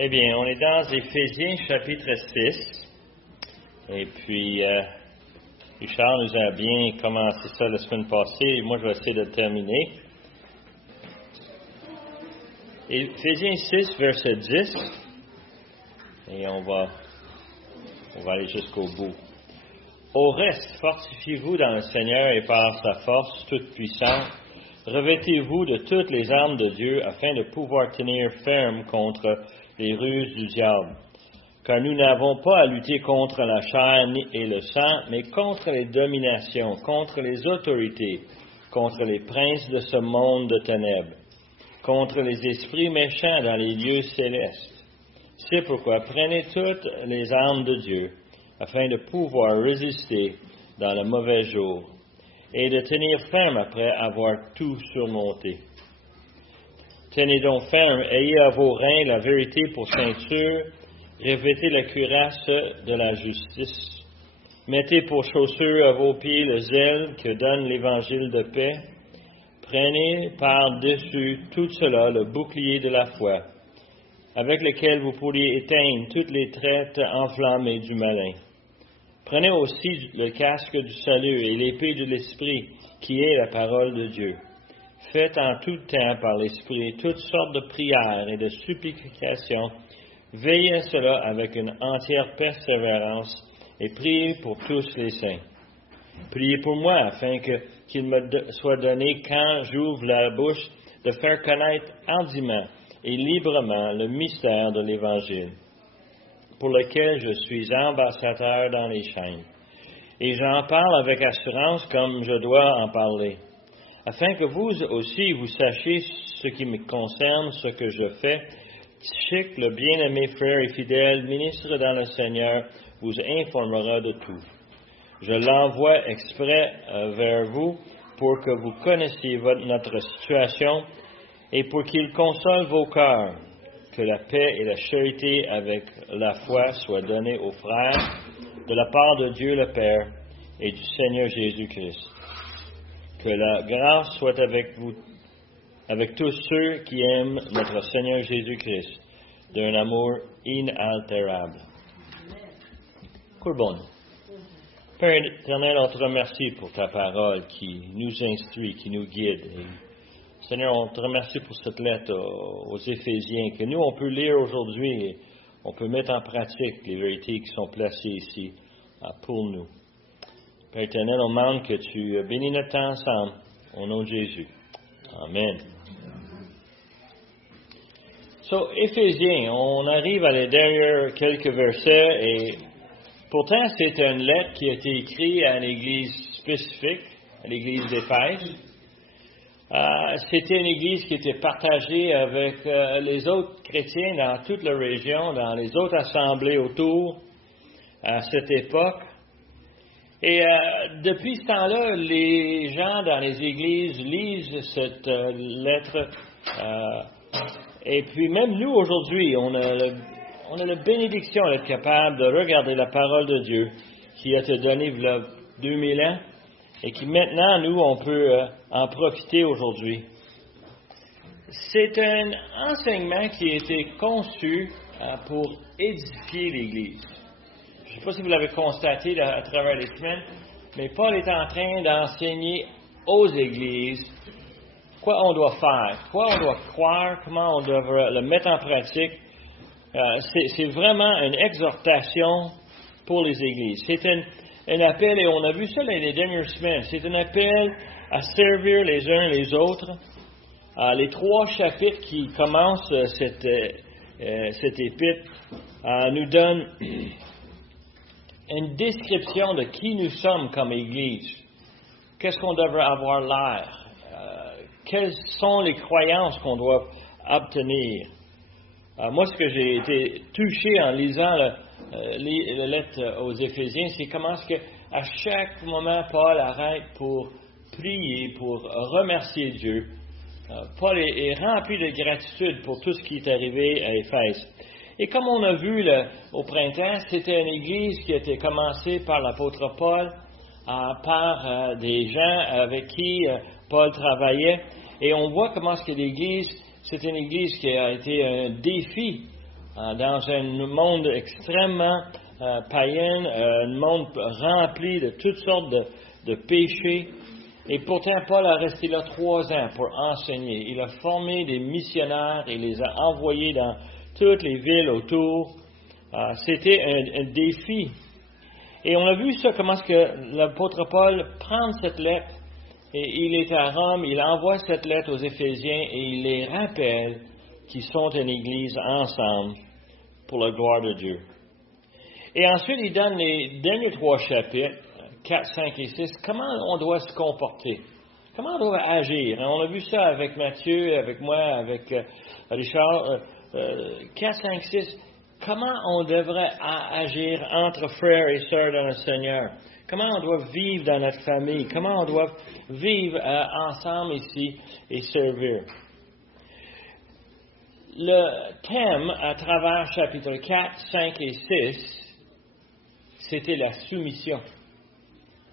Eh bien, on est dans Éphésiens chapitre 6. Et puis, Richard nous a bien commencé ça la semaine passée. Et moi, je vais essayer de le terminer. Éphésiens 6, verset 10. Et on va aller jusqu'au bout. Au reste, fortifiez-vous dans le Seigneur et par sa force toute puissante. Revêtez-vous de toutes les armes de Dieu afin de pouvoir tenir ferme contre les ruses du diable. Car nous n'avons pas à lutter contre la chair et le sang, mais contre les dominations, contre les autorités, contre les princes de ce monde de ténèbres, contre les esprits méchants dans les lieux célestes. C'est pourquoi prenez toutes les armes de Dieu, afin de pouvoir résister dans le mauvais jour, et de tenir ferme après avoir tout surmonté. Tenez donc ferme, ayez à vos reins la vérité pour ceinture, revêtez la cuirasse de la justice, mettez pour chaussure à vos pieds le zèle que donne l'évangile de paix, prenez par-dessus tout cela le bouclier de la foi, avec lequel vous pourriez éteindre toutes les traites enflammées du malin. Prenez aussi le casque du salut et l'épée de l'Esprit, qui est la parole de Dieu. Faites en tout temps par l'Esprit toutes sortes de prières et de supplications. Veillez à cela avec une entière persévérance et priez pour tous les saints. Priez pour moi afin qu'il me soit donné, quand j'ouvre la bouche, de faire connaître hardiment et librement le mystère de l'Évangile, pour lequel je suis ambassadeur dans les chaînes. Et j'en parle avec assurance comme je dois en parler, afin que vous aussi vous sachiez ce qui me concerne, ce que je fais. Tychique, le bien-aimé frère et fidèle, ministre dans le Seigneur, vous informera de tout. Je l'envoie exprès vers vous pour que vous connaissiez notre situation et pour qu'il console vos cœurs. Que la paix et la charité avec la foi soient données aux frères de la part de Dieu le Père et du Seigneur Jésus-Christ. Que la grâce soit avec vous, avec tous ceux qui aiment notre Seigneur Jésus-Christ, d'un amour inaltérable. Courbon. Père éternel, on te remercie pour ta parole qui nous instruit, qui nous guide. Et, Seigneur, on te remercie pour cette lettre aux Éphésiens que nous, on peut lire aujourd'hui et on peut mettre en pratique les vérités qui sont placées ici pour nous. Père éternel, on demande que tu bénis notre temps ensemble, au nom de Jésus. Amen. So, Éphésiens, on arrive à les derniers quelques versets et pourtant c'est une lettre qui a été écrite à une église spécifique, à l'église d'Éphèse. C'était une église qui était partagée avec les autres chrétiens dans toute la région, dans les autres assemblées autour à cette époque. Et depuis ce temps-là, les gens dans les églises lisent cette lettre. Et puis même nous, aujourd'hui, on a la bénédiction d'être capable de regarder la parole de Dieu qui a été donnée il y a 2000 ans et qui maintenant, nous, on peut en profiter aujourd'hui. C'est un enseignement qui a été conçu pour édifier l'Église. Je ne sais pas si vous l'avez constaté à travers les semaines, mais Paul est en train d'enseigner aux Églises quoi on doit faire, quoi on doit croire, comment on doit le mettre en pratique. C'est vraiment une exhortation pour les Églises. C'est un appel, et on a vu ça les dernières semaines, c'est un appel à servir les uns les autres. Les 3 chapitres qui commencent cette épître nous donnent une description de qui nous sommes comme Église. Qu'est-ce qu'on devrait avoir l'air? Quelles sont les croyances qu'on doit obtenir? Moi, ce que j'ai été touché en lisant la lettre aux Éphésiens, c'est comment est-ce qu'à chaque moment, Paul arrête pour prier, pour remercier Dieu. Paul est rempli de gratitude pour tout ce qui est arrivé à Éphèse. Et comme on a vu au printemps, c'était une église qui a été commencée par l'apôtre Paul, par des gens avec qui Paul travaillait. Et on voit comment est-ce que l'Église, c'est une Église qui a été un défi dans un monde extrêmement païen, un monde rempli de toutes sortes de péchés. Et pourtant, Paul a resté là 3 ans pour enseigner. Il a formé des missionnaires et les a envoyés dans toutes les villes autour. C'était un défi. Et on a vu ça, comment est-ce que l'apôtre Paul prend cette lettre, et il est à Rome, il envoie cette lettre aux Éphésiens et il les rappelle qu'ils sont une église ensemble pour la gloire de Dieu. Et ensuite, il donne les derniers 3 chapitres, 4, 5 et 6, comment on doit se comporter, comment on doit agir. On a vu ça avec Matthieu, avec moi, avec Richard, 4, 5, 6, comment on devrait agir entre frères et sœurs dans le Seigneur, comment on doit vivre dans notre famille, comment on doit vivre ensemble ici et servir. Le thème à travers chapitres 4, 5 et 6, c'était la soumission.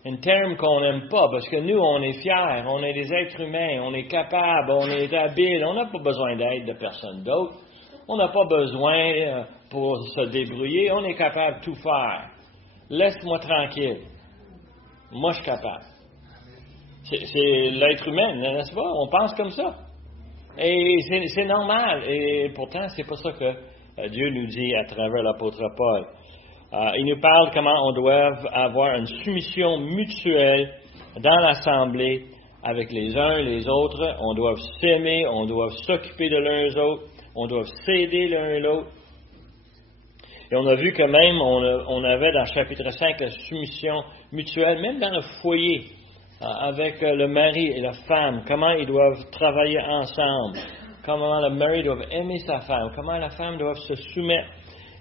Un terme qu'on n'aime pas, parce que nous, on est fiers, on est des êtres humains, on est capables, on est habiles, on n'a pas besoin d'aide de personne d'autre. On n'a pas besoin pour se débrouiller, on est capable de tout faire. Laisse-moi tranquille. Moi, je suis capable. C'est l'être humain, n'est-ce pas? On pense comme ça. Et c'est normal. Et pourtant, c'est pas ça que Dieu nous dit à travers l'apôtre Paul. Il nous parle comment on doit avoir une soumission mutuelle dans l'assemblée avec les uns et les autres. On doit s'aimer, on doit s'occuper de l'un et l'autre, on doit s'aider l'un et l'autre. Et on a vu que même, on avait dans le chapitre 5 la soumission mutuelle, même dans le foyer, avec le mari et la femme, comment ils doivent travailler ensemble, comment le mari doit aimer sa femme, comment la femme doit se soumettre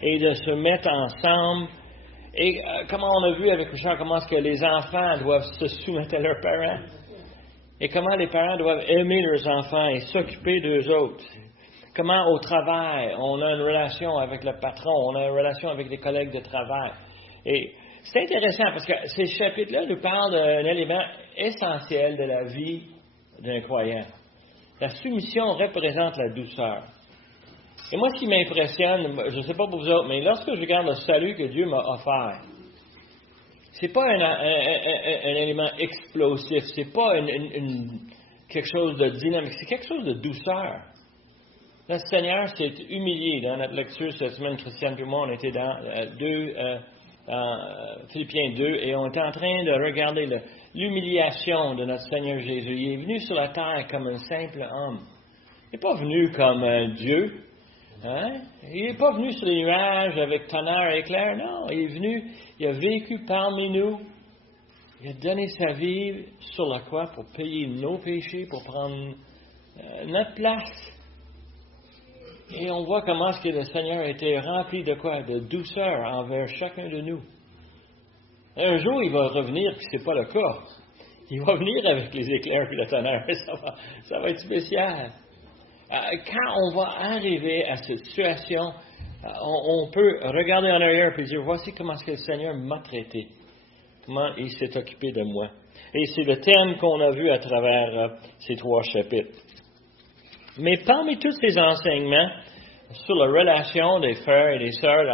et de se mettre ensemble. Et comment on a vu avec Richard, comment est-ce que les enfants doivent se soumettre à leurs parents. Et comment les parents doivent aimer leurs enfants et s'occuper d'eux autres. Comment au travail, on a une relation avec le patron, on a une relation avec les collègues de travail. Et c'est intéressant parce que ces chapitres-là nous parlent d'un élément essentiel de la vie d'un croyant. La soumission représente la douceur. Et moi, ce qui m'impressionne, je ne sais pas pour vous autres, mais lorsque je regarde le salut que Dieu m'a offert, c'est pas un élément explosif, c'est pas quelque chose de dynamique, c'est quelque chose de douceur. Le Seigneur s'est humilié dans notre lecture cette semaine, Christiane et moi, on était dans Philippiens 2, et on était en train de regarder l'humiliation de notre Seigneur Jésus. Il est venu sur la terre comme un simple homme. Il n'est pas venu comme un Dieu. Hein? Il n'est pas venu sur les nuages avec tonnerre et éclair. Non, il est venu, il a vécu parmi nous. Il a donné sa vie sur la croix pour payer nos péchés, pour prendre notre place. Et on voit comment est-ce que le Seigneur était rempli de quoi? De douceur envers chacun de nous. Un jour, il va revenir, puis c'est pas le cas. Il va venir avec les éclairs et le tonnerre. Ça va être spécial. Quand on va arriver à cette situation, on peut regarder en arrière et dire, voici comment est-ce que le Seigneur m'a traité. Comment il s'est occupé de moi. Et c'est le thème qu'on a vu à travers ces 3 chapitres. Mais parmi tous ces enseignements sur la relation des frères et des sœurs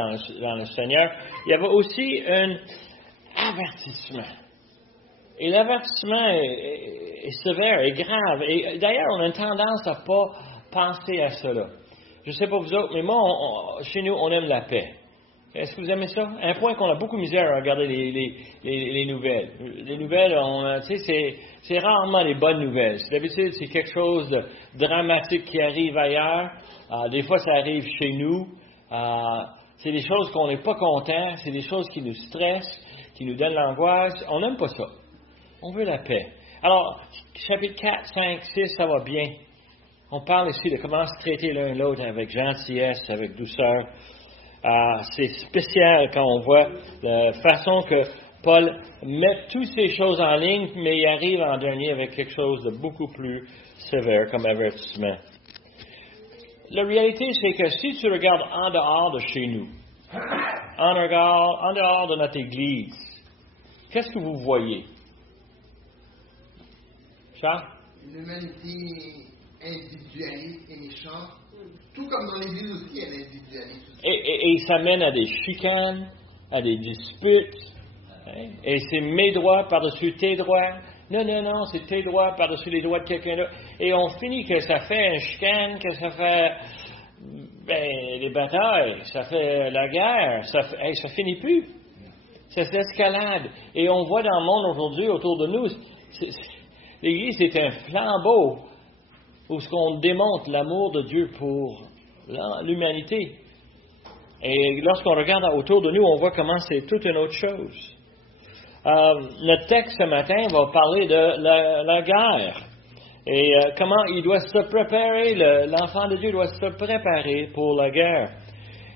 dans le Seigneur, il y avait aussi un avertissement. Et l'avertissement est sévère, est grave. Et d'ailleurs, on a une tendance à ne pas penser à cela. Je ne sais pas vous autres, mais moi, chez nous, on aime la paix. Est-ce que vous aimez ça? À un point qu'on a beaucoup de misère à regarder les nouvelles. Les nouvelles, c'est rarement les bonnes nouvelles. D'habitude, c'est quelque chose de dramatique qui arrive ailleurs. Des fois, ça arrive chez nous. C'est des choses qu'on n'est pas content. C'est des choses qui nous stressent, qui nous donnent l'angoisse. On n'aime pas ça. On veut la paix. Alors, chapitre 4, 5, 6, ça va bien. On parle ici de comment se traiter l'un l'autre avec gentillesse, avec douceur. C'est spécial quand on voit la façon que Paul met toutes ces choses en ligne, mais il arrive en dernier avec quelque chose de beaucoup plus sévère comme avertissement. La réalité, c'est que si tu regardes en dehors de chez nous, en dehors de notre Église, qu'est-ce que vous voyez? Charles? Une humanité individualiste et méchante Tout comme dans l'Église aussi, il y a l'individualisme. Et ça mène à des chicanes, à des disputes. Hein? Et c'est mes droits par-dessus tes droits. Non, c'est tes droits par-dessus les droits de quelqu'un d'autre. Et on finit que ça fait un chicane, que ça fait des batailles, ça fait la guerre, ça finit plus. Ça s'escalade. Et on voit dans le monde aujourd'hui, autour de nous, l'Église est un flambeau où ce qu'on démontre l'amour de Dieu pour l'humanité. Et lorsqu'on regarde autour de nous, on voit comment c'est toute une autre chose. Notre texte ce matin va parler de la guerre. Et comment il doit se préparer, l'enfant de Dieu doit se préparer pour la guerre.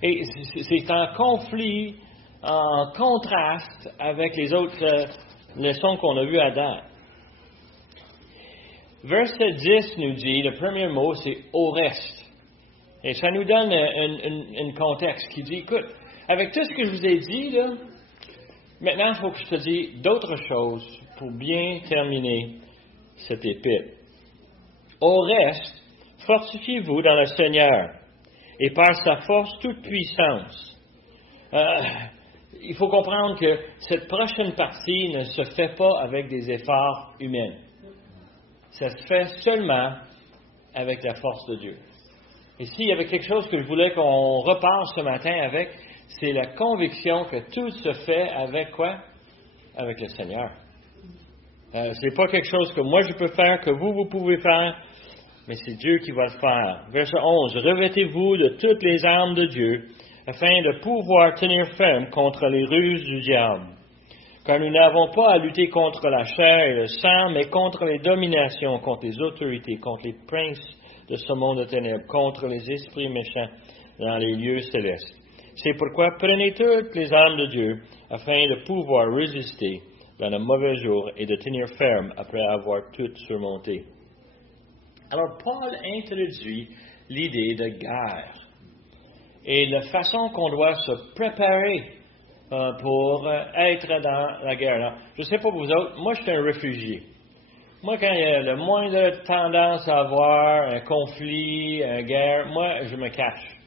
Et c'est en conflit, en contraste avec les autres leçons qu'on a vues à date. Verset 10 nous dit, le premier mot, c'est « au reste ». Et ça nous donne un contexte qui dit, écoute, avec tout ce que je vous ai dit, là, maintenant, il faut que je te dise d'autres choses pour bien terminer cet épître. Au reste, fortifiez-vous dans le Seigneur et par sa force toute puissance. Il faut comprendre que cette prochaine partie ne se fait pas avec des efforts humains. Ça se fait seulement avec la force de Dieu. Et s'il y avait quelque chose que je voulais qu'on repart ce matin avec, c'est la conviction que tout se fait avec quoi? Avec le Seigneur. C'est pas quelque chose que moi je peux faire, que vous pouvez faire, mais c'est Dieu qui va le faire. Verset 11. Revêtez-vous de toutes les armes de Dieu, afin de pouvoir tenir ferme contre les ruses du diable. Car nous n'avons pas à lutter contre la chair et le sang, mais contre les dominations, contre les autorités, contre les princes de ce monde de ténèbres, contre les esprits méchants dans les lieux célestes. C'est pourquoi prenez toutes les armes de Dieu, afin de pouvoir résister dans le mauvais jour et de tenir ferme après avoir tout surmonté. Alors, Paul introduit l'idée de guerre et la façon qu'on doit se préparer pour être dans la guerre. Alors, je ne sais pas vous autres, moi je suis un réfugié. Moi, quand il y a le moindre tendance à avoir un conflit, une guerre, moi, je me cache.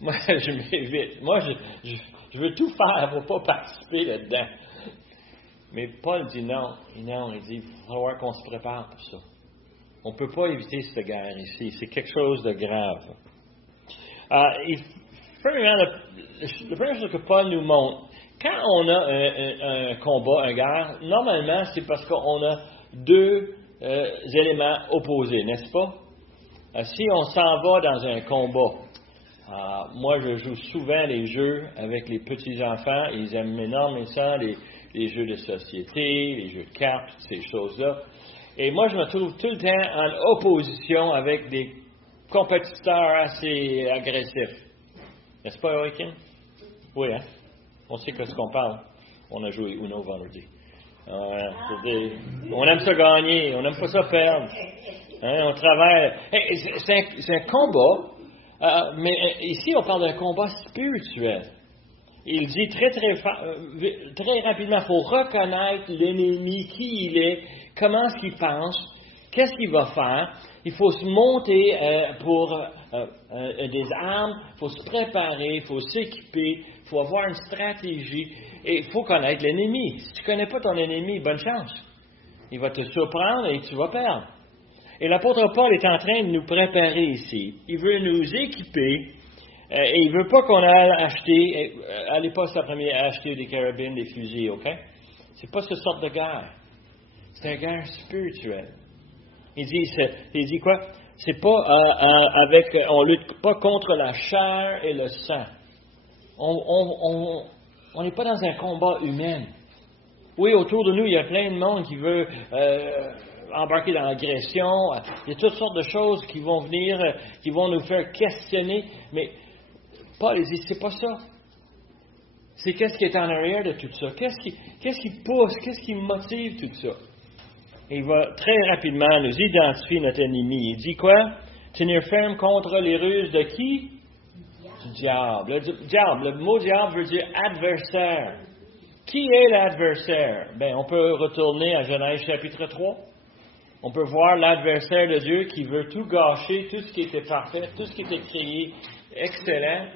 Moi, je m'évite. Moi, je veux tout faire pour ne pas participer là-dedans. Mais Paul dit non. Non, il dit, il va falloir qu'on se prépare pour ça. On ne peut pas éviter cette guerre ici. C'est quelque chose de grave. Premièrement, la première chose que Paul nous montre, quand on a un combat, une guerre, normalement, c'est parce qu'on a deux éléments opposés, n'est-ce pas? Si on s'en va dans un combat, moi je joue souvent les jeux avec les petits-enfants, ils aiment énormément ça, les jeux de société, les jeux de cartes, toutes ces choses-là. Et moi je me trouve tout le temps en opposition avec des compétiteurs assez agressifs. N'est-ce pas, Joachim? Oui, hein? On sait que ce qu'on parle. On a joué Uno vendredi. On aime ça gagner, on n'aime pas ça perdre. Hein, on travaille. C'est un combat, mais ici on parle d'un combat spirituel. Il dit très rapidement, il faut reconnaître l'ennemi, qui il est, comment est-ce qu'il pense, qu'est-ce qu'il va faire. Il faut se monter pour des armes, il faut se préparer, il faut s'équiper, il faut avoir une stratégie et il faut connaître l'ennemi. Si tu ne connais pas ton ennemi, bonne chance. Il va te surprendre et tu vas perdre. Et l'apôtre Paul est en train de nous préparer ici. Il veut nous équiper et il ne veut pas qu'on aille acheter, allez pas s'apprendre à acheter des carabines, des fusils, OK? C'est pas ce sorte de guerre. C'est une guerre spirituelle. Il dit quoi? C'est pas on lutte pas contre la chair et le sang. On n'est pas dans un combat humain. Oui, autour de nous, il y a plein de monde qui veut embarquer dans l'agression. Il y a toutes sortes de choses qui vont venir, qui vont nous faire questionner. Mais Paul dit, c'est pas ça. C'est qu'est-ce qui est en arrière de tout ça? Qu'est-ce qui pousse? Qu'est-ce qui motive tout ça? Et il va très rapidement nous identifier notre ennemi. Il dit quoi? Tenir ferme contre les ruses de qui? Du diable. Le mot diable veut dire adversaire. Qui est l'adversaire? On peut retourner à Genèse chapitre 3. On peut voir l'adversaire de Dieu qui veut tout gâcher, tout ce qui était parfait, tout ce qui était créé, excellent.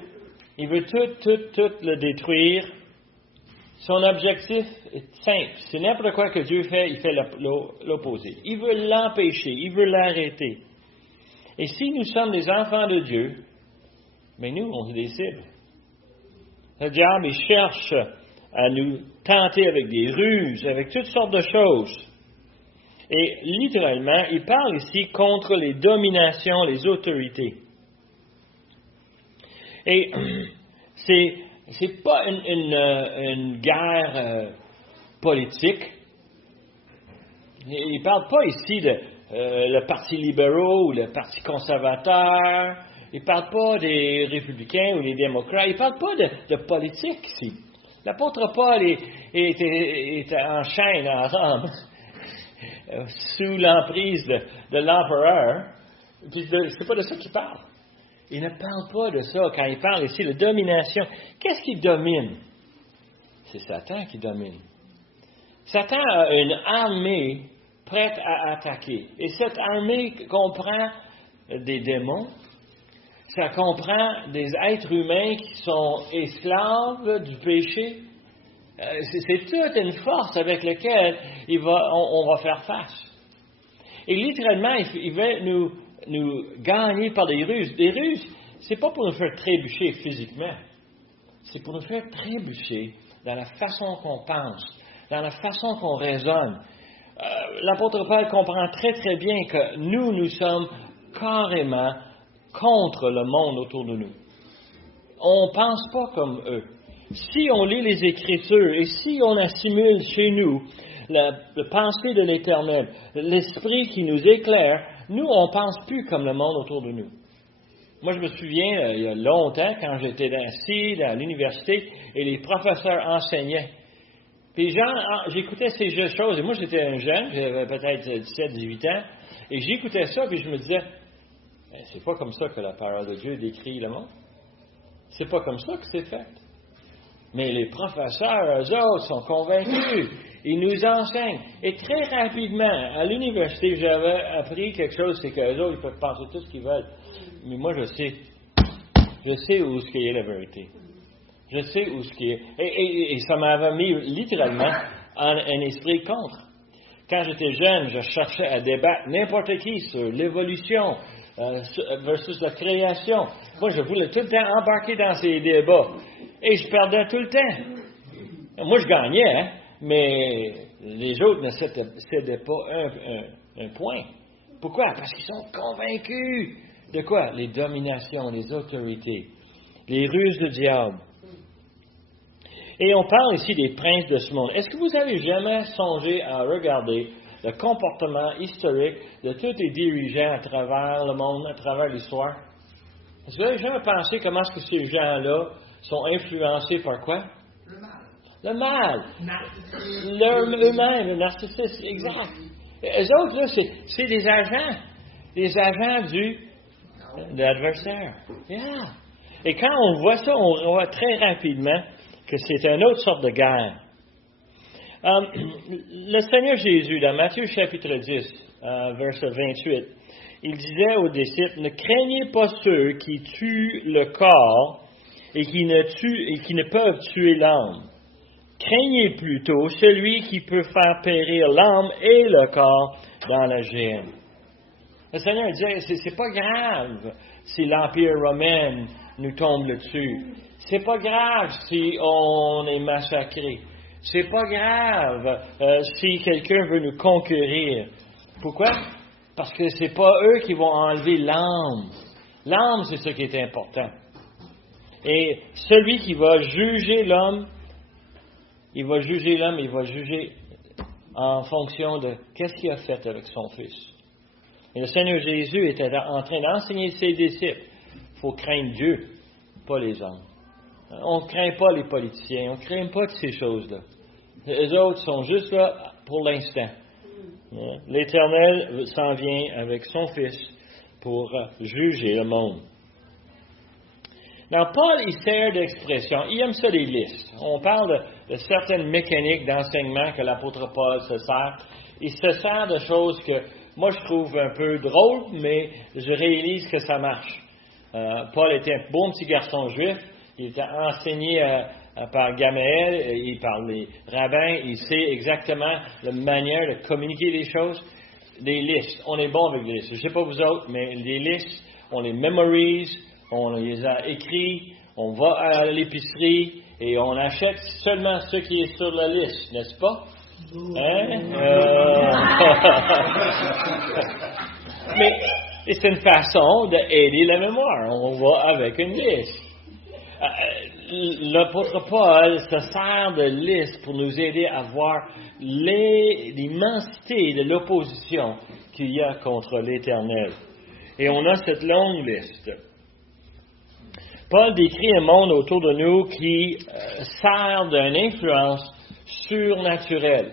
Il veut tout le détruire. Son objectif est simple. C'est n'importe quoi que Dieu fait, il fait l'opposé. Il veut l'empêcher, il veut l'arrêter. Et si nous sommes des enfants de Dieu, mais nous, on est des cibles. Le diable, il cherche à nous tenter avec des ruses, avec toutes sortes de choses. Et littéralement, il parle ici contre les dominations, les autorités. Et c'est pas une guerre politique. Il ne parle pas ici de le Parti libéral ou le Parti conservateur. Il ne parle pas des républicains ou des démocrates. Il ne parle pas de politique ici. L'apôtre Paul est en chaîne à Rome, sous l'emprise de l'empereur. C'est pas de ça qu'il parle. Il ne parle pas de ça quand il parle ici de domination. Qu'est-ce qui domine? C'est Satan qui domine. Satan a une armée prête à attaquer. Et cette armée comprend des démons, ça comprend des êtres humains qui sont esclaves du péché. C'est toute une force avec laquelle on va faire face. Et littéralement, il va nous gagner par des ruses. Des ruses, c'est pas pour nous faire trébucher physiquement. C'est pour nous faire trébucher dans la façon qu'on pense, dans la façon qu'on raisonne. L'apôtre Paul comprend très très bien que nous sommes carrément contre le monde autour de nous. On ne pense pas comme eux. Si on lit les Écritures et si on assimile chez nous la pensée de l'Éternel, l'Esprit qui nous éclaire, nous, on ne pense plus comme le monde autour de nous. Moi, je me souviens, il y a longtemps, quand j'étais assis à l'université et les professeurs enseignaient. Puis j'écoutais ces choses, et moi, j'étais un jeune, j'avais peut-être 17, 18 ans, et j'écoutais ça, puis je me disais, c'est pas comme ça que la parole de Dieu décrit le monde. C'est pas comme ça que c'est fait. Mais les professeurs, eux autres, sont convaincus. Ils nous enseignent. Et très rapidement, à l'université, j'avais appris quelque chose, c'est qu'eux autres, ils peuvent penser tout ce qu'ils veulent. Mais moi, je sais où ce qui est la vérité. Je sais où ce qui est. Et ça m'avait mis littéralement en un esprit contre. Quand j'étais jeune, je cherchais à débattre n'importe qui sur l'évolution versus la création. Moi, je voulais tout le temps embarquer dans ces débats. Et je perdais tout le temps. Moi, je gagnais, hein, mais les autres ne cédaient pas un point. Pourquoi? Parce qu'ils sont convaincus. De quoi? Les dominations, les autorités, les ruses du diable. Et on parle ici des princes de ce monde. Est-ce que vous avez jamais songé à regarder le comportement historique de tous les dirigeants à travers le monde, à travers l'histoire? Est-ce que vous avez jamais pensé comment est-ce que ces gens-là sont influencés par quoi? Le mal. Le mal. Narcissisme. Eux-mêmes, le narcissisme, exact. Eux autres, là, c'est des agents. Des agents de l'adversaire. Yeah. Et quand on voit ça, on voit très rapidement que c'est une autre sorte de guerre. Le Seigneur Jésus, dans Matthieu chapitre 10, verset 28, il disait aux disciples, « Ne craignez pas ceux qui tuent le corps et qui ne peuvent tuer l'âme. Craignez plutôt celui qui peut faire périr l'âme et le corps dans la géhenne. » Le Seigneur disait, c'est pas grave si l'Empire romain nous tombe dessus. C'est pas grave si on est massacré. C'est pas grave si quelqu'un veut nous conquérir. Pourquoi? Parce que c'est pas eux qui vont enlever l'âme. L'âme, c'est ce qui est important. Et celui qui va juger l'homme, il va juger en fonction de qu'est-ce qu'il a fait avec son fils. Et le Seigneur Jésus était en train d'enseigner ses disciples. Il faut craindre Dieu, pas les hommes. On ne craint pas les politiciens, on ne craint pas toutes ces choses-là. Les autres sont juste là pour l'instant. L'Éternel s'en vient avec son Fils pour juger le monde. Dans Paul, il sert d'expression. Il aime ça les listes. On parle de certaines mécaniques d'enseignement que l'apôtre Paul se sert. Il se sert de choses que moi, je trouve un peu drôle, mais je réalise que ça marche. Paul était un bon petit garçon juif. Il était enseigné par Gamaliel, par les rabbins. Il sait exactement la manière de communiquer les choses. Des listes. On est bon avec les listes. Je ne sais pas vous autres, mais les listes, on les mémorise, on les a écrits, on va à l'épicerie et on achète seulement ce qui est sur la liste, n'est-ce pas? Hein? Mais c'est une façon d'aider la mémoire. On va avec une liste. L'apôtre Paul se sert de liste pour nous aider à voir l'immensité de l'opposition qu'il y a contre l'Éternel. Et on a cette longue liste. Paul décrit un monde autour de nous qui sert d'une influence surnaturelle.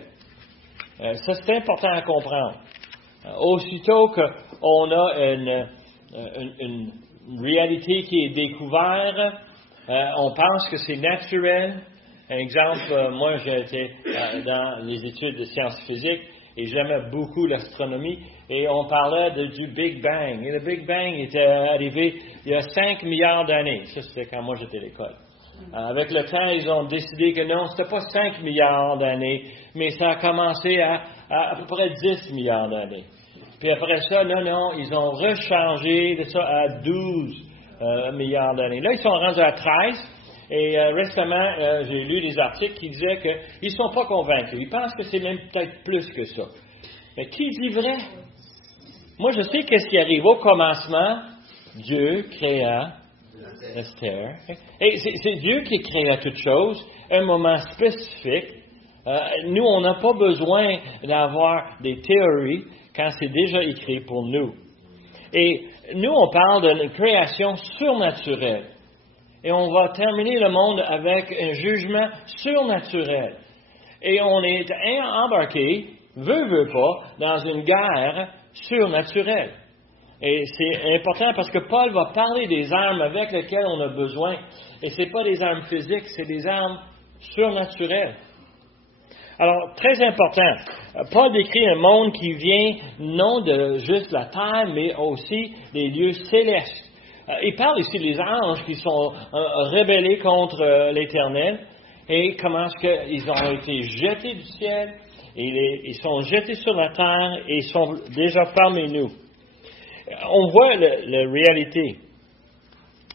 Ça, c'est important à comprendre. Aussitôt qu'on a une réalité qui est découverte, on pense que c'est naturel. Un exemple, moi j'étais dans les études de sciences physiques et j'aimais beaucoup l'astronomie et on parlait du Big Bang. Et le Big Bang était arrivé il y a 5 milliards d'années. Ça, c'était quand moi j'étais à l'école. Avec le temps, ils ont décidé que non, c'était pas 5 milliards d'années, mais ça a commencé à peu près 10 milliards d'années. Puis après ça, non, ils ont rechangé de ça à 12 milliards d'années. Là, ils sont rendus à 13. Et récemment, j'ai lu des articles qui disaient qu'ils ne sont pas convaincus. Ils pensent que c'est même peut-être plus que ça. Mais qui dit vrai? Moi, je sais qu'est-ce qui arrive au commencement. Dieu créa la terre. Et c'est Dieu qui créa toutes choses, un moment spécifique. Nous, on n'a pas besoin d'avoir des théories quand c'est déjà écrit pour nous. Et nous, on parle d'une création surnaturelle. Et on va terminer le monde avec un jugement surnaturel. Et on est embarqué, veut pas, dans une guerre surnaturelle. Et c'est important parce que Paul va parler des armes avec lesquelles on a besoin. Et ce n'est pas des armes physiques, c'est des armes surnaturelles. Alors, très important, Paul décrit un monde qui vient non de juste la terre, mais aussi des lieux célestes. Il parle ici des anges qui sont rebellés contre l'Éternel et comment est-ce qu'ils ont été jetés du ciel, et ils sont jetés sur la terre et ils sont déjà parmi nous. On voit la réalité.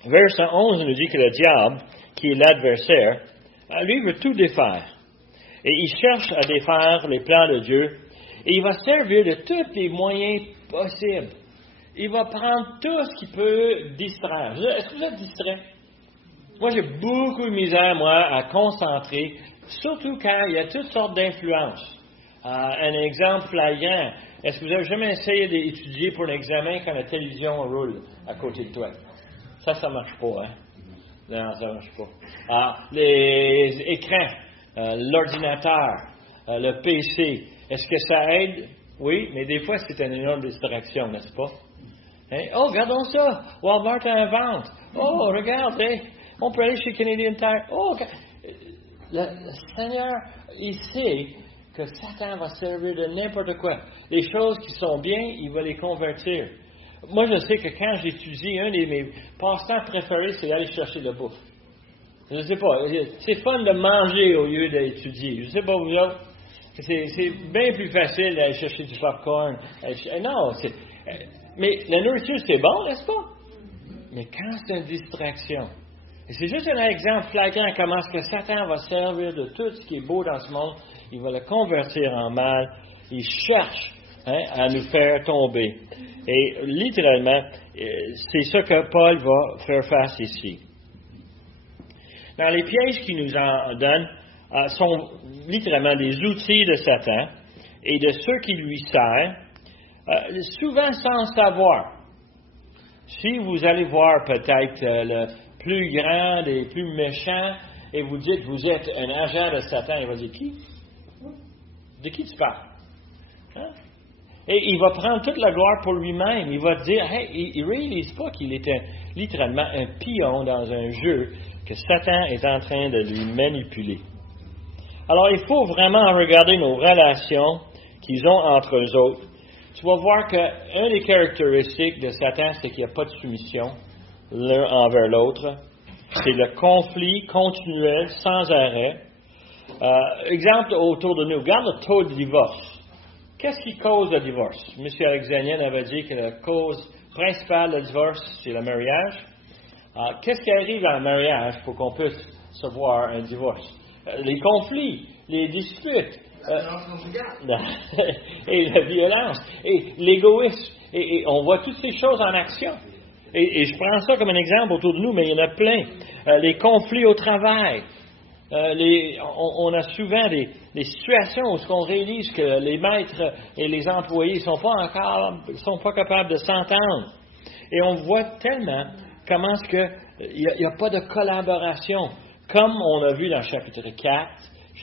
Verset 11 nous dit que le diable, qui est l'adversaire, lui veut tout défaire. Et il cherche à défaire les plans de Dieu et il va servir de tous les moyens possibles. Il va prendre tout ce qui peut distraire. Est-ce que vous êtes distrait? Moi, j'ai beaucoup de misère, à concentrer, surtout quand il y a toutes sortes d'influences. Un exemple flagrant. Est-ce que vous avez jamais essayé d'étudier pour un examen quand la télévision roule à côté de toi? Ça marche pas, hein? Non, ça marche pas. Les écrans, l'ordinateur, le PC, est-ce que ça aide? Oui, mais des fois, c'est une énorme distraction, n'est-ce pas? Hein? Oh, regardons ça! Walmart invente! Oh, regarde! Hein? On peut aller chez Canadian Tire! Oh, le Seigneur, il sait que Satan va servir de n'importe quoi. Les choses qui sont bien, il va les convertir. Moi, je sais que quand j'étudie, un de mes passe-temps préférés, c'est aller chercher de la bouffe. Je ne sais pas, c'est fun de manger au lieu d'étudier. Je ne sais pas vous autres. C'est bien plus facile d'aller chercher du popcorn. Non, mais la nourriture, c'est bon, n'est-ce pas? Mais quand c'est une distraction, et c'est juste un exemple flagrant comment est-ce que Satan va servir de tout ce qui est beau dans ce monde, il va le convertir en mal, il cherche à nous faire tomber. Et littéralement, c'est ça que Paul va faire face ici. Dans les pièges qu'il nous en donne sont littéralement des outils de Satan et de ceux qui lui servent, souvent sans savoir. Si vous allez voir peut-être le plus grand des plus méchants et vous dites que vous êtes un agent de Satan, il va dire qui? De qui tu parles? Hein? Et il va prendre toute la gloire pour lui-même. Il va dire, hey, il ne réalise pas qu'il était littéralement un pion dans un jeu que Satan est en train de lui manipuler. Alors, il faut vraiment regarder nos relations qu'ils ont entre eux autres. tu vas voir qu'une des caractéristiques de Satan, c'est qu'il n'y a pas de soumission l'un envers l'autre. C'est le conflit continuel, sans arrêt. Exemple autour de nous, regarde le taux de divorce. Qu'est-ce qui cause le divorce? M. Alexandrien avait dit que la cause principale du divorce, c'est le mariage. Qu'est-ce qui arrive à un mariage pour qu'on puisse savoir un divorce? Les conflits, les disputes, et la violence, et l'égoïsme. Et on voit toutes ces choses en action. Et je prends ça comme un exemple autour de nous, mais il y en a plein. Les conflits au travail. On a souvent des situations où on réalise que les maîtres et les employés ne sont pas capables de s'entendre. Et on voit tellement comment est-ce qu'il n'y a pas de collaboration, comme on a vu dans le chapitre 4,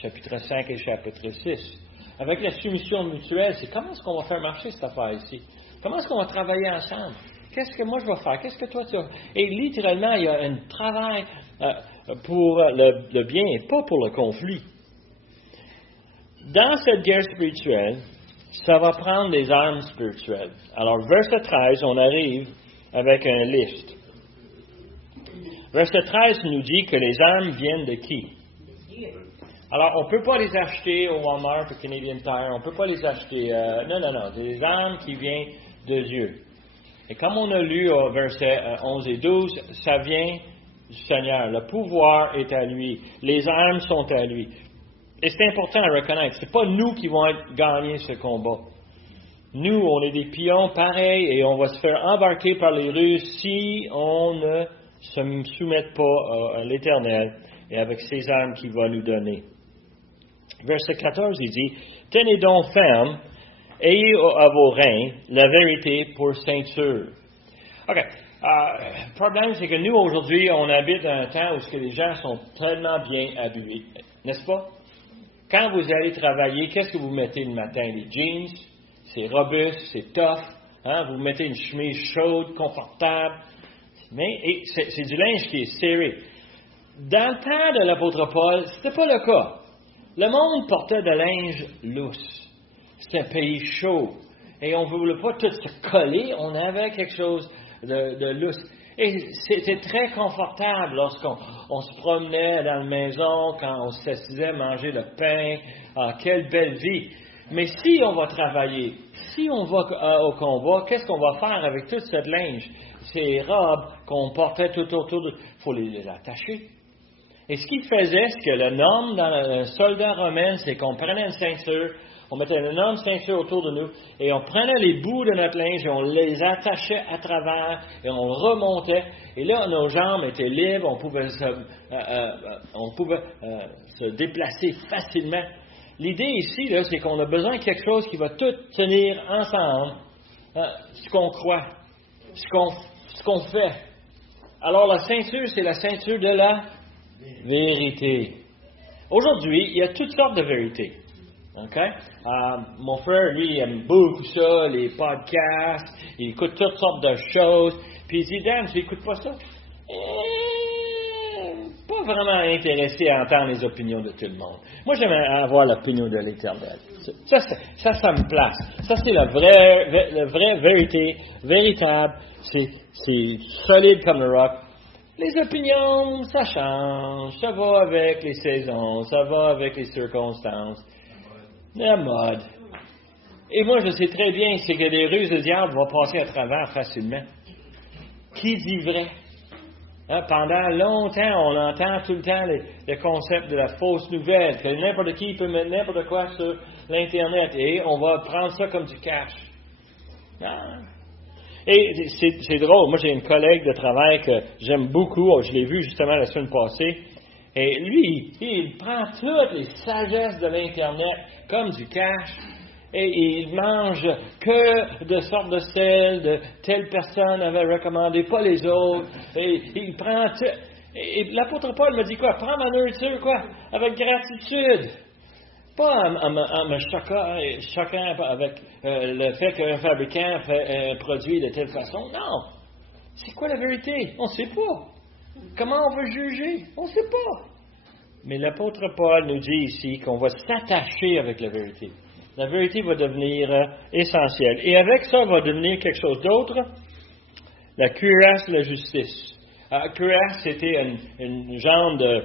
chapitre 5 et chapitre 6. Avec la soumission mutuelle, c'est comment est-ce qu'on va faire marcher cette affaire ici? Comment est-ce qu'on va travailler ensemble? Qu'est-ce que moi je vais faire? Qu'est-ce que toi tu vas... Et littéralement, il y a un travail pour le bien et pas pour le conflit. Dans cette guerre spirituelle, ça va prendre des armes spirituelles. Alors, verset 13, on arrive avec une liste. Verset 13 nous dit que les armes viennent de qui? Alors, on ne peut pas les acheter au Walmart, au Canadian Tire, on ne peut pas les acheter. Non, des armes qui viennent de Dieu. Et comme on a lu au verset 11 et 12, ça vient du Seigneur. Le pouvoir est à lui. Les armes sont à lui. Et c'est important à reconnaître. Ce n'est pas nous qui vont gagner ce combat. Nous, on est des pions pareils et on va se faire embarquer par les Russes si on ne se soumet pas à l'Éternel et avec ses armes qu'il va nous donner. Verset 14, il dit, « Tenez donc ferme, ayez à vos reins la vérité pour ceinture. » OK. Le problème, c'est que nous, aujourd'hui, on habite dans un temps où les gens sont tellement bien habillés. N'est-ce pas? Quand vous allez travailler, qu'est-ce que vous mettez le matin? Les jeans, c'est robuste, c'est tough. Hein? Vous mettez une chemise chaude, confortable. Mais c'est du linge qui est serré. Dans le temps de l'apôtre Paul, ce n'était pas le cas. Le monde portait de linge lousse. C'était un pays chaud. Et on ne voulait pas tout se coller. On avait quelque chose de lousse. Et c'était très confortable lorsqu'on se promenait dans la maison, quand on s'assisait à manger le pain. Quelle belle vie. Mais si on va travailler, si on va au combat, qu'est-ce qu'on va faire avec toute cette linge? Ces robes qu'on portait tout autour de... Il faut les attacher. Et ce qu'il faisait, c'est que la norme dans le soldat romain, c'est qu'on prenait une ceinture, on mettait une énorme ceinture autour de nous, et on prenait les bouts de notre linge, et on les attachait à travers, et on remontait. Et là, nos jambes étaient libres, on pouvait se déplacer facilement. L'idée ici, là, c'est qu'on a besoin de quelque chose qui va tout tenir ensemble, ce qu'on croit, ce qu'on fait. Alors, la ceinture, c'est la ceinture de la vérité. Aujourd'hui, il y a toutes sortes de vérités. OK? Mon frère, lui, il aime beaucoup ça, les podcasts, il écoute toutes sortes de choses. Puis il dit, Dan, tu n'écoutes pas ça? Pas vraiment intéressé à entendre les opinions de tout le monde. Moi, j'aime avoir l'opinion de l'Éternel. Ça me place. Ça, c'est la vraie vérité, véritable. C'est solide comme le roc. Les opinions, ça change. Ça va avec les saisons. Ça va avec les circonstances. La mode. Et moi, je sais très bien, c'est que les ruses du diable vont passer à travers facilement. Qui dit vrai? Pendant longtemps, on entend tout le temps le concept de la fausse nouvelle, que n'importe qui peut mettre n'importe quoi sur l'Internet et on va prendre ça comme du cash. Et c'est drôle, moi j'ai une collègue de travail que j'aime beaucoup, je l'ai vu justement la semaine passée, et lui, il prend toutes les sagesses de l'Internet comme du cash, et il mange que de sortes de sel de telle personne avait recommandé, pas les autres, et il prend tout. Et l'apôtre Paul me dit quoi? Prends ma nourriture, quoi? Avec gratitude. Pas en me choquant avec le fait qu'un fabricant fait un produit de telle façon. Non. C'est quoi la vérité? On ne sait pas. Comment on veut juger? On ne sait pas. Mais l'apôtre Paul nous dit ici qu'on va s'attacher avec la vérité. La vérité va devenir essentielle. Et avec ça, va devenir quelque chose d'autre, la cuirasse de la justice. Cuirasse, c'était une genre de,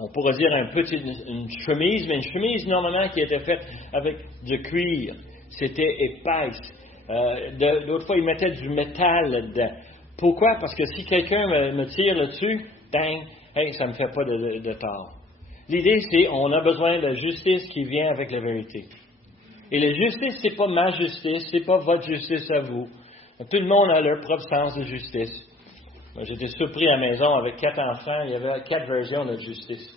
on pourrait dire une chemise, mais une chemise normalement qui était faite avec du cuir. C'était épaisse. L'autre fois, ils mettaient du métal là-dedans. Pourquoi? Parce que si quelqu'un me tire là-dessus, bang, hey, ça ne me fait pas de tort. L'idée, c'est on a besoin de la justice qui vient avec la vérité. Et la justice, c'est pas ma justice, c'est pas votre justice à vous. Tout le monde a leur propre sens de justice. Moi, j'étais surpris à la maison avec 4 enfants, il y avait 4 versions de justice.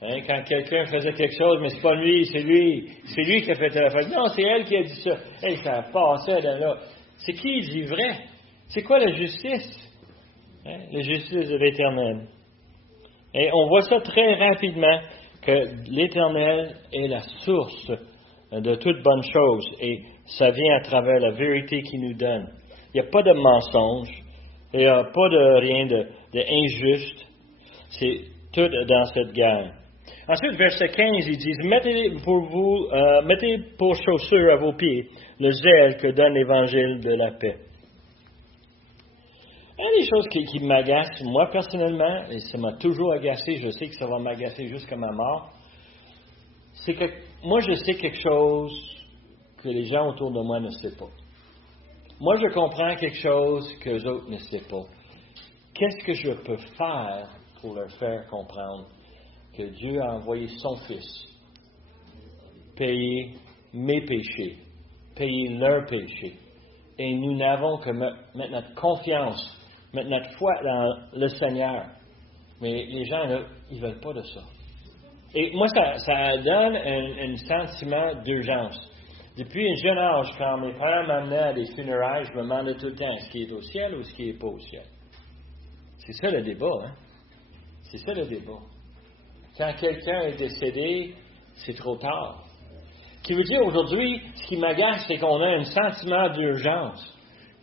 Hein, quand quelqu'un faisait quelque chose, mais c'est pas lui, c'est lui qui a fait la fête. Non, c'est elle qui a dit ça. Hey, ça passait là. C'est qui dit vrai? C'est quoi la justice? Hein, la justice de l'Éternel. Et on voit ça très rapidement, que l'Éternel est la source de toute bonne chose. Et ça vient à travers la vérité qu'il nous donne. Il n'y a pas de mensonge. Il n'y a pas de rien d'injuste. C'est tout dans cette guerre. Ensuite, verset 15, ils disent, mettez pour chaussure à vos pieds le zèle que donne l'Évangile de la paix. Une des choses qui m'agace, moi personnellement, et ça m'a toujours agacé, je sais que ça va m'agacer jusqu'à ma mort, c'est que moi je sais quelque chose que les gens autour de moi ne savent pas. Moi je comprends quelque chose que les autres ne savent pas. Qu'est-ce que je peux faire pour leur faire comprendre que Dieu a envoyé son Fils payer mes péchés, payer leurs péchés, et nous n'avons que mettre notre confiance, mettre notre foi dans le Seigneur. Mais les gens, là, ils ne veulent pas de ça. Et moi, ça donne un sentiment d'urgence. Depuis un jeune âge, quand mes parents m'amenaient à des funérailles, je me demandais tout le temps, est-ce qu'il est au ciel ou est-ce qu'il n'est pas au ciel? C'est ça le débat, hein? C'est ça le débat. Quand quelqu'un est décédé, c'est trop tard. Ce qui veut dire aujourd'hui, ce qui m'agace, c'est qu'on a un sentiment d'urgence.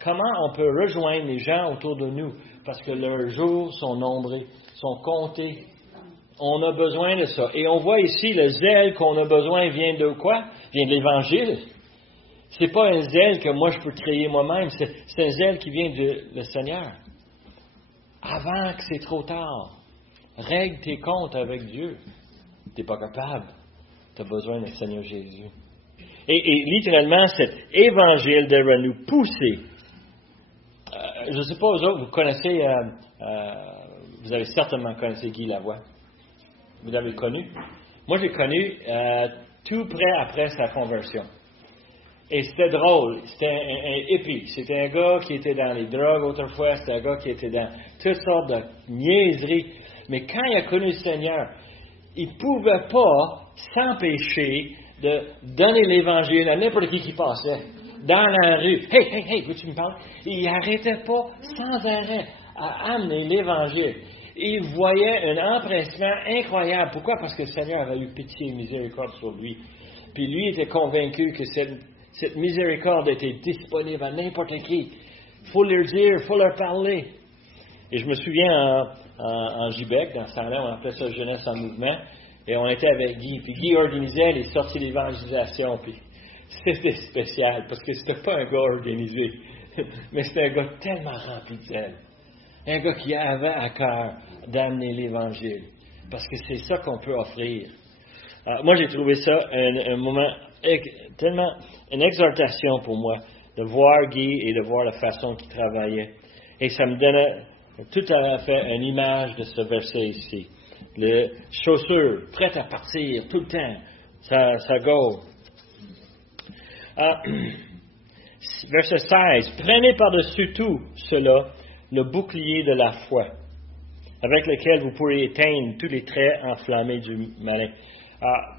Comment on peut rejoindre les gens autour de nous? Parce que leurs jours sont nombreux, sont comptés. On a besoin de ça. Et on voit ici, le zèle qu'on a besoin vient de quoi? Vient de l'Évangile. C'est pas un zèle que moi je peux créer moi-même, c'est un zèle qui vient du Seigneur. Avant que c'est trop tard. Règle tes comptes avec Dieu. Tu n'es pas capable. Tu as besoin du Seigneur Jésus. Et littéralement, cet évangile devrait nous pousser. Je ne sais pas, vous autres, vous connaissez, vous avez certainement connu Guy Lavoie. Vous l'avez connu? Moi, j'ai connu tout près après sa conversion. Et c'était drôle. C'était un hippie. C'était un gars qui était dans les drogues autrefois. C'était un gars qui était dans toutes sortes de niaiseries. Mais quand il a connu le Seigneur, il ne pouvait pas s'empêcher de donner l'Évangile à n'importe qui passait. Dans la rue. Hey, veux-tu me parler? Il n'arrêtait pas sans arrêt à amener l'Évangile. Il voyait un empressement incroyable. Pourquoi? Parce que le Seigneur avait eu pitié et miséricorde sur lui. Puis lui était convaincu que cette miséricorde était disponible à n'importe qui. Il faut leur dire, il faut leur parler. Et je me souviens en Gibec, dans ce temps-là, on appelait ça Jeunesse en mouvement, et on était avec Guy. Puis Guy organisait les sorties d'évangélisation. Puis c'était spécial, parce que c'était pas un gars organisé, mais c'était un gars tellement rempli de zèle. Un gars qui avait à cœur d'amener l'Évangile. Parce que c'est ça qu'on peut offrir. Moi, j'ai trouvé ça un moment tellement, une exhortation pour moi, de voir Guy et de voir la façon qu'il travaillait. Et ça me donnait tout à fait une image de ce verset ici. Les chaussures, prêtes à partir tout le temps. Ça go. Verset 16. Prenez par-dessus tout cela le bouclier de la foi, avec lequel vous pourrez éteindre tous les traits enflammés du malin.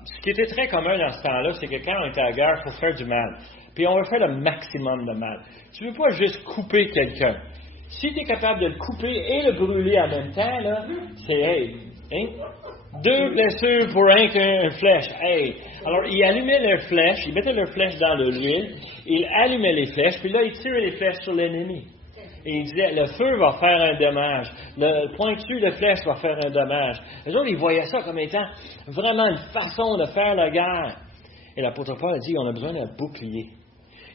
Ce qui était très commun dans ce temps-là, c'est que quand on était à la guerre, il faut faire du mal. Puis on va faire le maximum de mal. Tu ne veux pas juste couper quelqu'un. Si tu es capable de le couper et le brûler en même temps, là, c'est, deux blessures pour qu'une flèche. Alors, ils allumaient leurs flèches, ils mettaient leurs flèches dans de l'huile, ils allumaient les flèches, puis là, ils tiraient les flèches sur l'ennemi. Et il disait, le feu va faire un dommage. Le pointu de flèche va faire un dommage. Les autres, ils voyaient ça comme étant vraiment une façon de faire la guerre. Et l'apôtre Paul a dit, on a besoin d'un bouclier.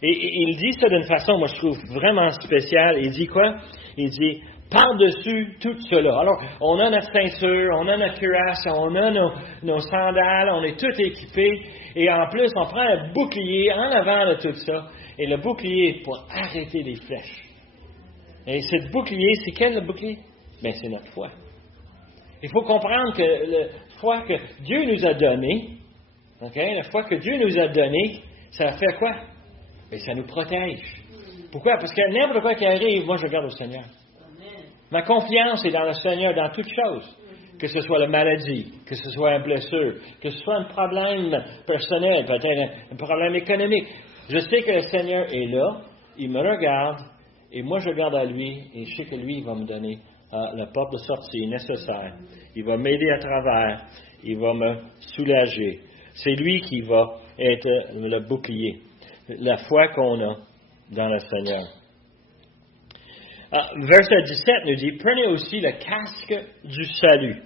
Et il dit ça d'une façon, moi je trouve vraiment spéciale. Il dit quoi? Il dit, par-dessus tout cela. Alors, on a notre ceinture, on a notre cuirasse, on a nos sandales, on est tous équipés. Et en plus, on prend un bouclier en avant de tout ça. Et le bouclier est pour arrêter les flèches. Et ce bouclier, c'est quel le bouclier? Bien, c'est notre foi. Il faut comprendre que la foi que Dieu nous a donnée, la foi que Dieu nous a donnée, ça fait quoi? Bien, ça nous protège. Pourquoi? Parce que n'importe quoi qui arrive, moi je regarde au Seigneur. Ma confiance est dans le Seigneur dans toutes choses. Que ce soit la maladie, que ce soit une blessure, que ce soit un problème personnel, peut-être un problème économique. Je sais que le Seigneur est là, il me regarde, et moi je regarde à lui, et je sais que lui, il va me donner la porte de sortie nécessaire. Il va m'aider à travers, il va me soulager. C'est lui qui va être le bouclier. La foi qu'on a dans le Seigneur. Verset 17 nous dit, prenez aussi le casque du salut.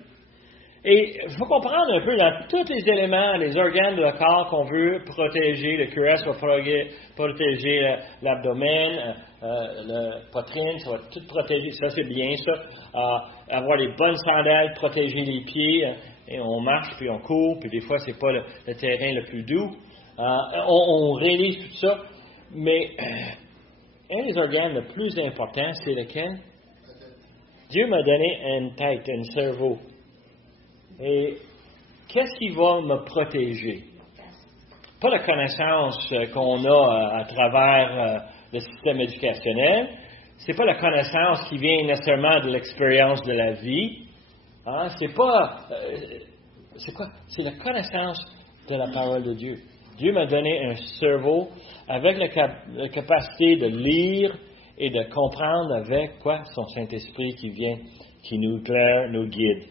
Et il faut comprendre un peu dans tous les éléments, les organes de le corps qu'on veut protéger. Le cuirasse va protéger l'abdomen, la poitrine, ça va tout protéger. Ça, c'est bien ça. Avoir les bonnes sandales, protéger les pieds. Et on marche, puis on court, puis des fois, c'est pas le terrain le plus doux. On réalise tout ça. Mais un des organes le plus importants, c'est lequel? Dieu m'a donné une tête, un cerveau. Et qu'est-ce qui va me protéger? Pas la connaissance qu'on a à travers le système éducationnel. C'est pas la connaissance qui vient nécessairement de l'expérience de la vie. C'est pas... c'est quoi? C'est la connaissance de la parole de Dieu. Dieu m'a donné un cerveau avec la capacité de lire et de comprendre avec quoi? Son Saint-Esprit qui vient, qui nous éclaire, nous guide.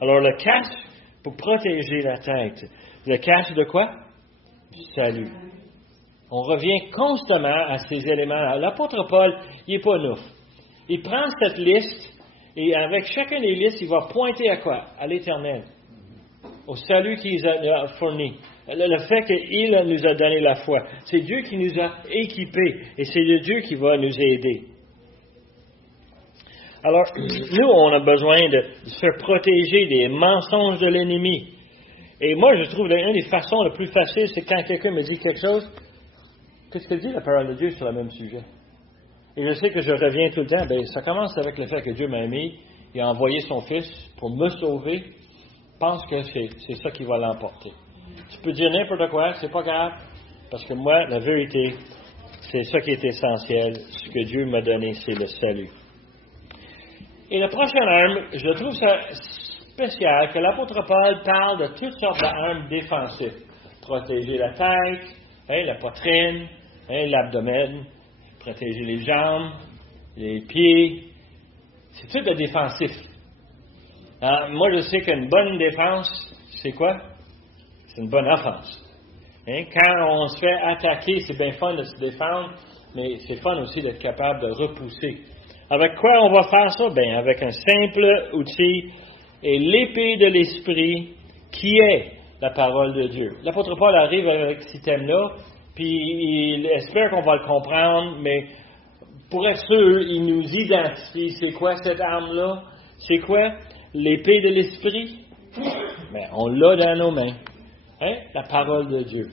Alors, le casque pour protéger la tête. Le casque de quoi? Du salut. On revient constamment à ces éléments-là. L'apôtre Paul, il n'est pas neuf. Il prend cette liste et avec chacune des listes, il va pointer à quoi? À l'Éternel. Au salut qu'il a fourni. Le fait qu'il nous a donné la foi. C'est Dieu qui nous a équipés et c'est Dieu qui va nous aider. Alors, nous, on a besoin de se faire protéger des mensonges de l'ennemi. Et moi, je trouve une des façons les plus faciles, c'est quand quelqu'un me dit quelque chose, qu'est-ce que dit la parole de Dieu sur le même sujet? Et je sais que je reviens tout le temps, bien, ça commence avec le fait que Dieu m'a aimé, il a envoyé son Fils pour me sauver. Je pense que c'est ça qui va l'emporter. Tu peux dire n'importe quoi, c'est pas grave, parce que moi, la vérité, c'est ça qui est essentiel. Ce que Dieu m'a donné, c'est le salut. Et la prochaine arme, je trouve ça spécial que l'apôtre Paul parle de toutes sortes d'armes défensives. Protéger la tête, la poitrine, l'abdomen, protéger les jambes, les pieds. C'est tout de défensif. Moi, je sais qu'une bonne défense, c'est quoi? C'est une bonne offense. Quand on se fait attaquer, c'est bien fun de se défendre, mais c'est fun aussi d'être capable de repousser. Avec quoi on va faire ça? Bien, avec un simple outil et l'épée de l'Esprit qui est la parole de Dieu. L'apôtre Paul arrive avec ce thème-là, puis il espère qu'on va le comprendre, mais pour être sûr, il nous identifie. C'est quoi cette arme-là? C'est quoi? L'épée de l'Esprit? Bien, on l'a dans nos mains. La parole de Dieu.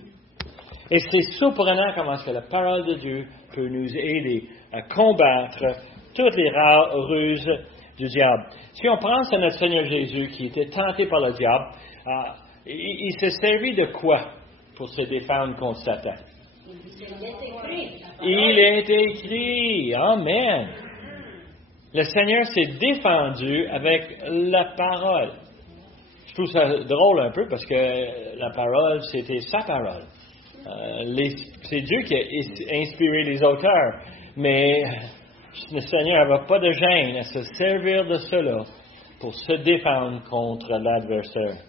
Et c'est surprenant comment est-ce que la parole de Dieu peut nous aider à combattre toutes les ruses du diable. Si on pense à notre Seigneur Jésus qui était tenté par le diable, il s'est servi de quoi pour se défendre contre Satan? Il est écrit. Amen. Le Seigneur s'est défendu avec la parole. Je trouve ça drôle un peu parce que la parole, c'était sa parole. C'est Dieu qui a inspiré les auteurs, mais le Seigneur n'avait pas de gêne à se servir de cela pour se défendre contre l'adversaire.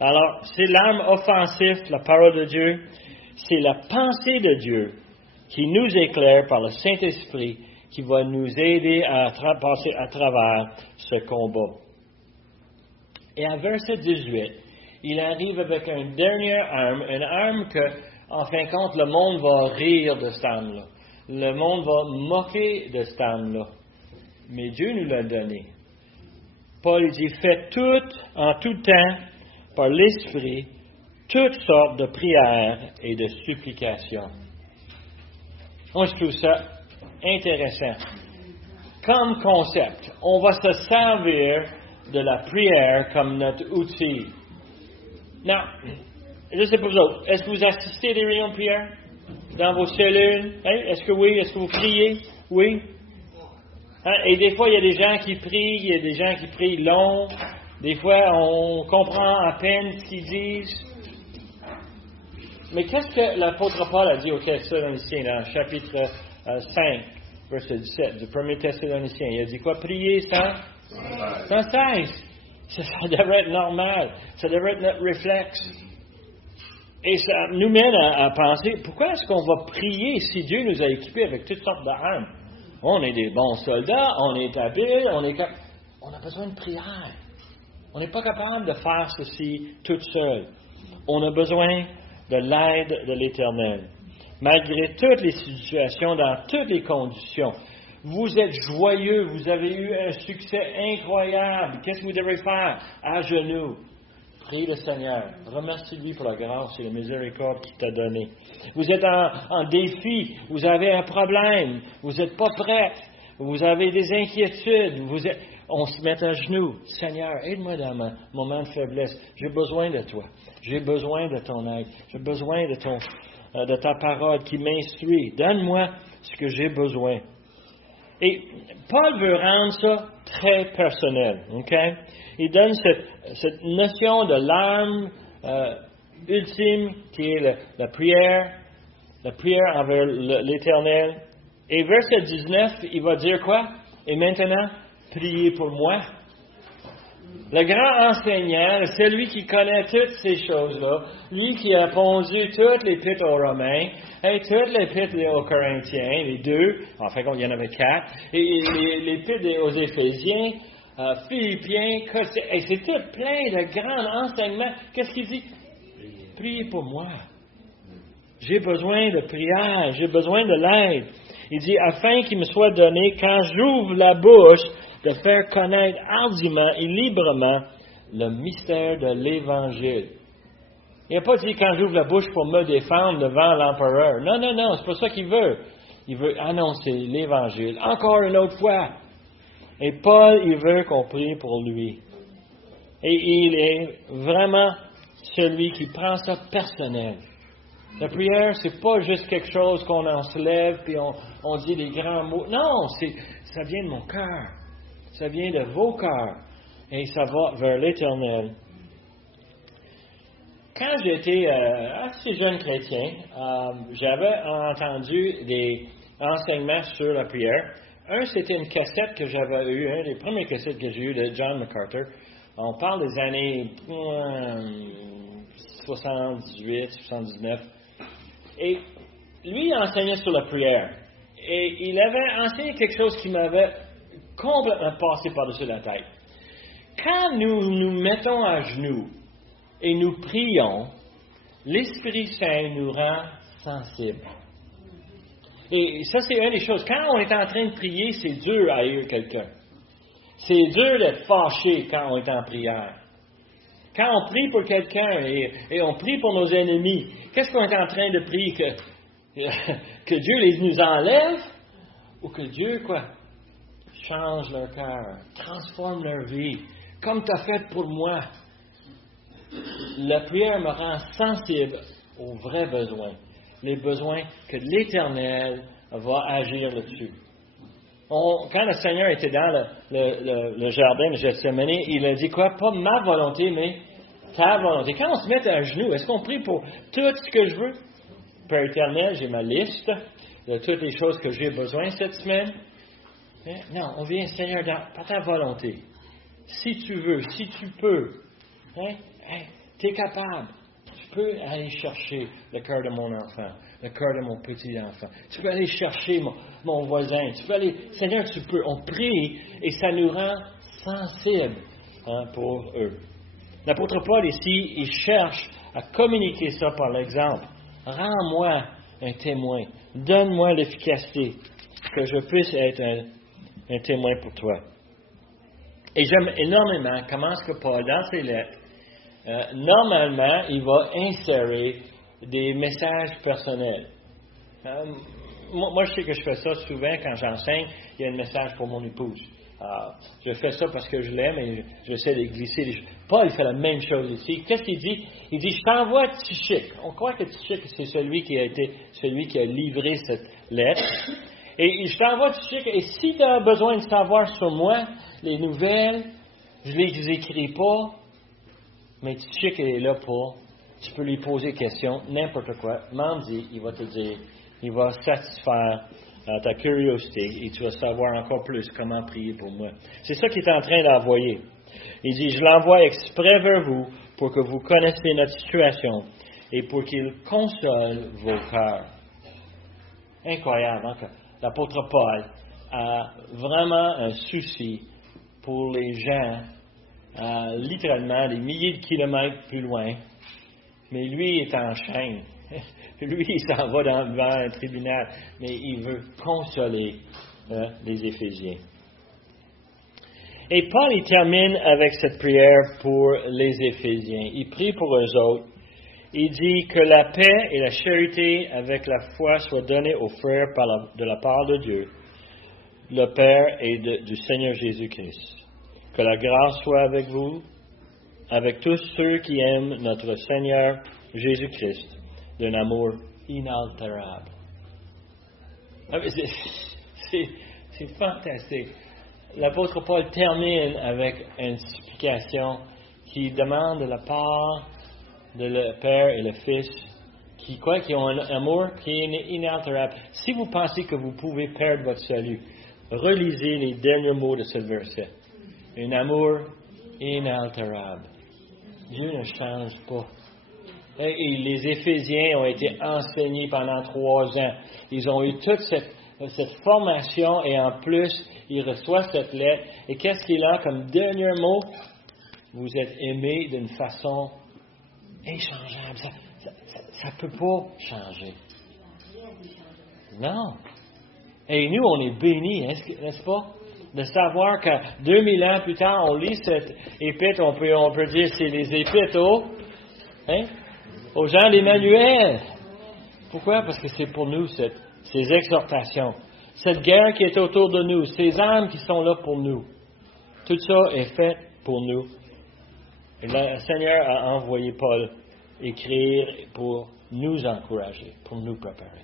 Alors, c'est l'arme offensive, la parole de Dieu. C'est la pensée de Dieu qui nous éclaire par le Saint-Esprit qui va nous aider à passer à travers ce combat. Et à verset 18, il arrive avec une dernière arme que, en fin de compte, le monde va rire de cette arme-là. Le monde va moquer de cette arme-là. Mais Dieu nous l'a donné. Paul il dit, faites tout, en tout temps, par l'Esprit, toutes sortes de prières et de supplications. Moi, je trouve ça intéressant. Comme concept, on va se servir de la prière comme notre outil. Non, je ne sais pas vous autres, est-ce que vous assistez à des réunions de prière dans vos cellules? Hein? Est-ce que oui? Est-ce que vous priez? Oui? Hein? Et des fois, il y a des gens qui prient, il y a des gens qui prient long. Des fois, on comprend à peine ce qu'ils disent. Mais qu'est-ce que l'apôtre Paul a dit aux Thessaloniciens dans le chapitre 5, verset 17 du premier Thessalonicien? Il a dit quoi? Prier sans cesse. Ça devrait être normal. Ça devrait être notre réflexe. Et ça nous mène à penser, pourquoi est-ce qu'on va prier si Dieu nous a équipés avec toutes sortes d'armes? On est des bons soldats, on est habiles, on a besoin de prière. On n'est pas capable de faire ceci tout seul. On a besoin de l'aide de l'Éternel. Malgré toutes les situations, dans toutes les conditions, vous êtes joyeux, vous avez eu un succès incroyable. Qu'est-ce que vous devez faire? À genoux. Prie le Seigneur. Remercie-lui pour la grâce et la miséricorde qu'il t'a donnée. Vous êtes en défi, vous avez un problème, vous n'êtes pas prêt, vous avez des inquiétudes, on se met à genoux. Seigneur, aide-moi dans mon moment de faiblesse. J'ai besoin de toi. J'ai besoin de ton aide. J'ai besoin de ta parole qui m'instruit. Donne-moi ce que j'ai besoin. Et Paul veut rendre ça très personnel. OK? Il donne cette notion de l'arme ultime qui est la prière envers l'Éternel. Et verset 19, il va dire quoi? Et maintenant, priez pour moi. Le grand enseignant, celui qui connaît toutes ces choses-là, lui qui a pondu toutes les l'Épître aux Romains, et toutes les l'Épître aux Corinthiens, les deux, enfin il y en avait 4, et l'Épître aux Éphésiens, Philippiens, et c'est tout plein de grands enseignements. Qu'est-ce qu'il dit? Priez pour moi. J'ai besoin de prière, j'ai besoin de l'aide. Il dit, afin qu'il me soit donné, quand j'ouvre la bouche, de faire connaître hardiment et librement le mystère de l'Évangile. Il n'a pas dit quand j'ouvre la bouche pour me défendre devant l'empereur. Non, c'est pas ça qu'il veut. Il veut annoncer l'Évangile encore une autre fois. Et Paul, il veut qu'on prie pour lui. Et il est vraiment celui qui prend ça personnel. La prière, c'est pas juste quelque chose qu'on en se lève puis on dit des grands mots. Non, ça vient de mon cœur. Ça vient de vos cœurs. Et ça va vers l'Éternel. Quand j'étais assez jeune chrétien, j'avais entendu des enseignements sur la prière. Un, c'était une cassette que j'avais eue, un des premiers cassettes que j'ai eues de John MacArthur. On parle des années 78, 79. Et lui, il enseignait sur la prière. Et il avait enseigné quelque chose qui m'avait complètement passé par-dessus la tête. Quand nous nous mettons à genoux et nous prions, l'Esprit Saint nous rend sensibles. Et ça, c'est une des choses. Quand on est en train de prier, c'est dur à haïr quelqu'un. C'est dur d'être fâché quand on est en prière. Quand on prie pour quelqu'un et on prie pour nos ennemis, qu'est-ce qu'on est en train de prier? Que Dieu les nous enlève? Ou que Dieu, change leur cœur, transforme leur vie, comme tu as fait pour moi. La prière me rend sensible aux vrais besoins, les besoins que l'Éternel va agir là-dessus. Quand le Seigneur était dans le jardin de Gethsémani, il a dit quoi? Pas ma volonté, mais ta volonté. Quand on se met à genoux, est-ce qu'on prie pour tout ce que je veux? Père éternel, j'ai ma liste de toutes les choses que j'ai besoin cette semaine. Non, on vient, Seigneur, par ta volonté. Si tu veux, si tu peux, tu es capable. Tu peux aller chercher le cœur de mon enfant, le cœur de mon petit enfant. Tu peux aller chercher mon voisin. Tu peux aller, Seigneur, tu peux. On prie et ça nous rend sensibles pour eux. L'apôtre Paul ici, il cherche à communiquer ça par l'exemple. Rends-moi un témoin. Donne-moi l'efficacité, que je puisse être un témoin pour toi. Et j'aime énormément comment est-ce que Paul, dans ses lettres, normalement, il va insérer des messages personnels. Moi, je sais que je fais ça souvent quand j'enseigne. Il y a un message pour mon épouse. Je fais ça parce que je l'aime et j'essaie de glisser les choses. Paul fait la même chose ici. Qu'est-ce qu'il dit? Il dit, je t'envoie Tychik. On croit que Tychik, c'est celui qui a livré cette lettre. Et je t'envoie Tychik. Et si tu as besoin de savoir sur moi, les nouvelles, je ne les écris pas, mais Tychik est là pour, tu peux lui poser des questions, n'importe quoi. M'en dis, il va te dire, il va satisfaire ta curiosité et tu vas savoir encore plus comment prier pour moi. C'est ça qu'il est en train d'envoyer. Il dit, je l'envoie exprès vers vous pour que vous connaissiez notre situation et pour qu'il console vos cœurs. Incroyable, hein, que l'apôtre Paul a vraiment un souci pour les gens, littéralement des milliers de kilomètres plus loin, mais lui est en chaîne. Lui, il s'en va devant un tribunal, mais il veut consoler les Éphésiens. Et Paul, il termine avec cette prière pour les Éphésiens. Il prie pour eux autres. Il dit que la paix et la charité avec la foi soient données aux frères de la part de Dieu, le Père et du Seigneur Jésus-Christ. Que la grâce soit avec vous, avec tous ceux qui aiment notre Seigneur Jésus-Christ, d'un amour inaltérable. C'est fantastique. L'apôtre Paul termine avec une supplication qui demande de la part de le Père et le Fils qui ont un amour qui est inaltérable. Si vous pensez que vous pouvez perdre votre salut, relisez les derniers mots de ce verset. Un amour inaltérable. Dieu ne change pas. Et les Éphésiens ont été enseignés pendant 3 ans. Ils ont eu toute cette formation et en plus, ils reçoivent cette lettre. Et qu'est-ce qu'il a comme dernier mot? Vous êtes aimés d'une façon inchangeable. Ça ne peut pas changer. Non. Et nous, on est bénis, n'est-ce pas? De savoir que 2000 ans plus tard, on lit cette épître, on peut dire c'est les épîtres aux gens d'Emmanuel. Pourquoi? Parce que c'est pour nous ces exhortations. Cette guerre qui est autour de nous, ces âmes qui sont là pour nous. Tout ça est fait pour nous. Et le Seigneur a envoyé Paul écrire pour nous encourager, pour nous préparer.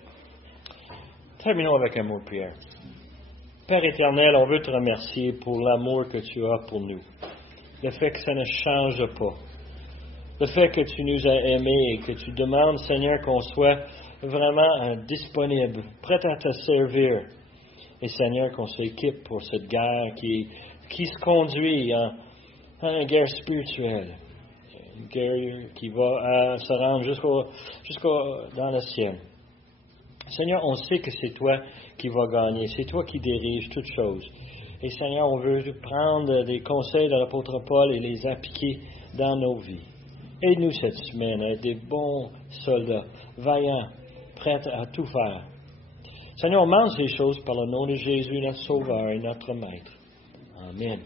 Terminons avec un mot de prière. Père éternel, on veut te remercier pour l'amour que tu as pour nous. Le fait que ça ne change pas. Le fait que tu nous as aimés et que tu demandes, Seigneur, qu'on soit vraiment disponible, prêt à te servir. Et Seigneur, qu'on s'équipe pour cette guerre qui se conduit en une guerre spirituelle. Une guerre qui va se rendre jusqu'au dans le ciel. Seigneur, on sait que c'est toi qui vas gagner. C'est toi qui diriges toutes choses. Et Seigneur, on veut prendre des conseils de l'apôtre Paul et les appliquer dans nos vies. Aide-nous cette semaine à être des bons soldats, vaillants, prêts à tout faire. Seigneur, on demande ces choses par le nom de Jésus, notre Sauveur et notre Maître. Amen.